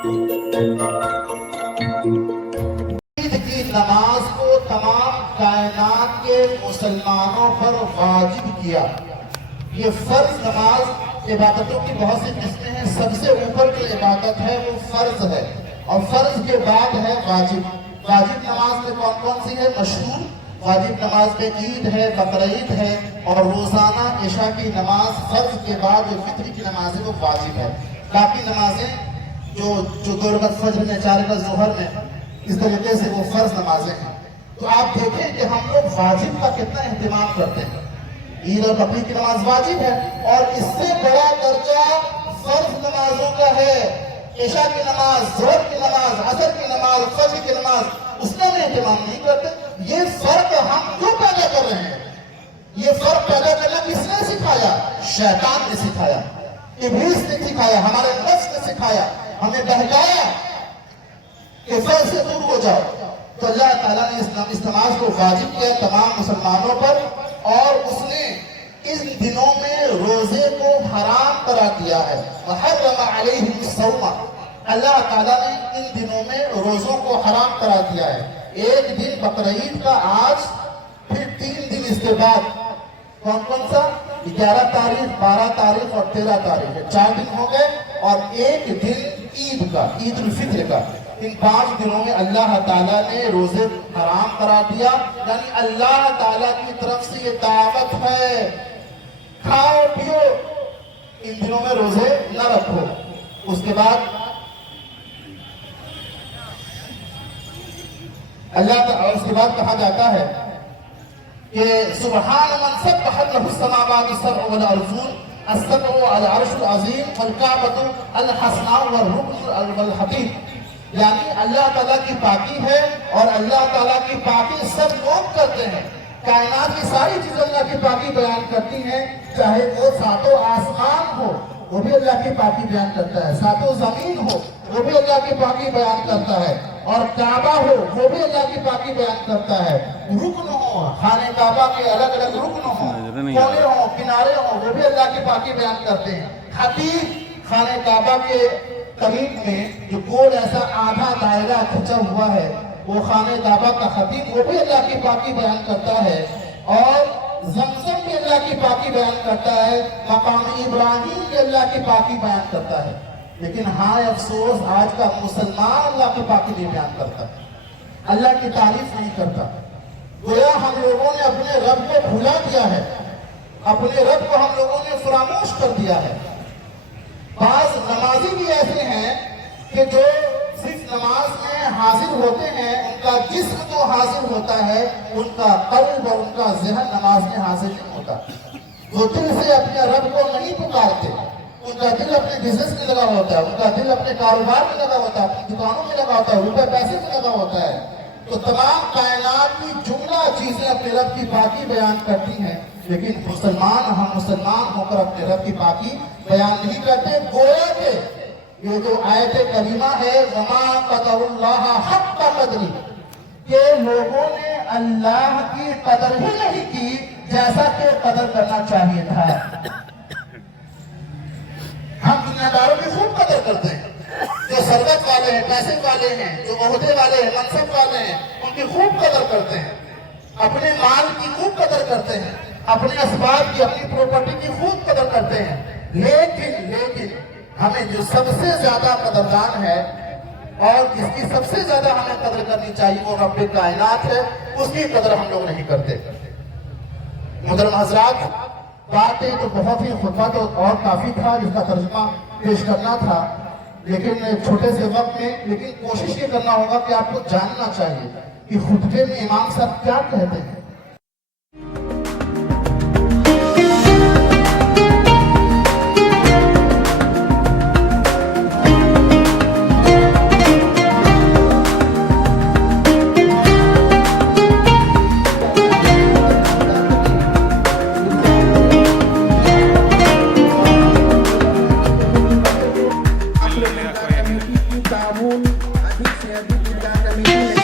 عید کی نماز کو تمام کائنات کے مسلمانوں پر واجب کیا. یہ فرض نماز عبادتوں کی بہت سی قسمیں ہیں. سب سے اوپر جو عبادت ہے وہ فرض ہے اور فرض کے بعد ہے واجب. واجب نماز میں کون کون سی ہے؟ مشہور واجب نماز میں عید ہے، بقرعید ہے اور روزانہ عشاء کی نماز فرض کے بعد جو فطر کی نماز ہے وہ واجب ہے. باقی نمازیں جو 2 رکعت فجر میں، 4 رکعت ظہر میں، اس طریقے سے وہ فرض نمازیں ہیں. تو آپ دیکھیں کہ ہم لوگ واجب کا کتنا اہتمام کرتے ہیں. عید اور بقرعید کی نماز واجب ہے اور اس سے بڑا درجہ فرض نمازوں کا ہے. عشاء کی نماز، ظہر کی نماز، عصر کی نماز، فجر کی نماز، اس کا ہم اہتمام نہیں کرتے. یہ فرق ہم کیوں پیدا کر رہے ہیں؟ یہ فرق پیدا کرنا کس نے سکھایا؟ شیطان نے سکھایا، ابلیس نے سکھایا، ہمارے نفس نے سکھایا، ہمیں بہکایا کہ فرض سے دور ہو جاؤ. تو اللہ تعالیٰ نے اس نماز کو واجب کیا تمام مسلمانوں پر اور اس نے ان دنوں میں روزے کو حرام قرار دیا ہے. وحرم علیہم الصوم، اللہ تعالیٰ نے ان دنوں میں روزوں کو حرام قرار دیا ہے. ایک دن بقرعید کا آج، پھر 3 دن اس کے بعد. کون کون سا؟ 11 تاریخ، 12 تاریخ اور 13 تاریخ ہے. 4 دن ہو گئے اور ایک دن عید کا، عید الفطر کا. ان 5 دنوں میں اللہ تعالیٰ نے روزے حرام قرار دیا. یعنی اللہ تعالیٰ کی طرف سے یہ دعوت ہے، کھاؤ پیو، ان دنوں میں روزے نہ رکھو. اس کے بعد اللہ تعالیٰ، اس کے بعد کہا جاتا ہے کہ سبحان من سبحت له السماوات السبع والارضون السبع والعرش العظیم والکعبۃ الحصناء والرکن والحتیم. یعنی اللہ تعالیٰ کی پاکی ہے اور اللہ تعالیٰ کی پاکی سب لوگ کرتے ہیں. کائنات کی ساری چیزیں اللہ کی پاکی بیان کرتی ہیں، چاہے وہ 7 آسمان ہو وہ بھی اللہ کی پاکی بیان کرتا ہے، 7 زمین ہو وہ بھی اللہ کی پاکی بیان کرتا ہے، اور کعبہ ہو وہ بھی اللہ کی پاکی بیان کرتا ہے. رکن ہو، خانہ کعبہ کے الگ الگ رکن ہو، کونے ہو، کنارے ہو، وہ بھی اللہ کی پاکی بیان کرتے ہیں. حتیم، خانہ کعبہ کے قریب میں جو گول ایسا آدھا دائرہ کھچا ہوا ہے وہ خانہ کعبہ کا حتیم، وہ بھی اللہ کی پاکی بیان کرتا ہے. اور زمزم بھی اللہ کی پاکی بیان کرتا ہے، مقام ابراہیم بھی اللہ کی پاکی بیان کرتا ہے. لیکن ہائے افسوس، آج کا مسلمان اللہ کی پاکی نہیں بیان کرتا، اللہ کی تعریف نہیں کرتا. گویا ہم لوگوں نے اپنے رب کو بھلا دیا ہے، اپنے رب کو ہم لوگوں نے فراموش کر دیا ہے. بعض نمازی بھی ایسے ہیں کہ جو صرف نماز میں حاضر ہوتے ہیں، ان کا جسم تو حاضر ہوتا ہے، ان کا قلب اور ان کا ذہن نماز میں حاضر نہیں ہوتا. وہ دل سے اپنے رب کو نہیں پکارتے، ان کا دل اپنے بزنس میں لگا ہوتا ہے، ان کا دل اپنے کاروبار میں لگا ہوتا ہے، اپنی دکانوں میں لگا ہوتا ہے، روپے پیسے میں لگا ہوتا ہے. تو تمام کائنات کی جملہ چیزیں اپنے رب کی پاکی بیان کرتی ہیں، لیکن ہم مسلمان ہو کر اپنے رب کی پاکی بیان نہیں کرتے. گویا کہ یہ جو آیت کریمہ ہے وَمَا قَدَرُ اللَّهَ حَقَّ قَدْرِهِ، کہ لوگوں نے اللہ کی قدر ہی نہیں کی جیسا کہ قدر کرنا چاہیے تھا. ہم دنیا داروں کی خوب قدر کرتے ہیں، جو ثروت والے ہیں، پیسے والے ہیں، جو عہدے والے ہیں، منصب والے ہیں، ان کی خوب قدر کرتے ہیں، اپنے مال کی خوب قدر کرتے ہیں، اپنے اسباب کی، اپنی پراپرٹی کی خوب قدر کرتے ہیں. لیکن ہمیں جو سب سے زیادہ قدردان ہے اور جس کی سب سے زیادہ ہمیں قدر کرنی چاہیے وہ رب کائنات ہے، اس کی قدر ہم لوگ نہیں کرتے. محترم حضرات، باتیں تو بہت ہی خطبہ تو اور کافی تھا جس کا ترجمہ پیش کرنا تھا، لیکن چھوٹے سے وقت میں لیکن کوشش یہ کرنا ہوگا کہ آپ کو جاننا چاہیے کہ خطبے میں امام صاحب کیا کہتے ہیں. Dice,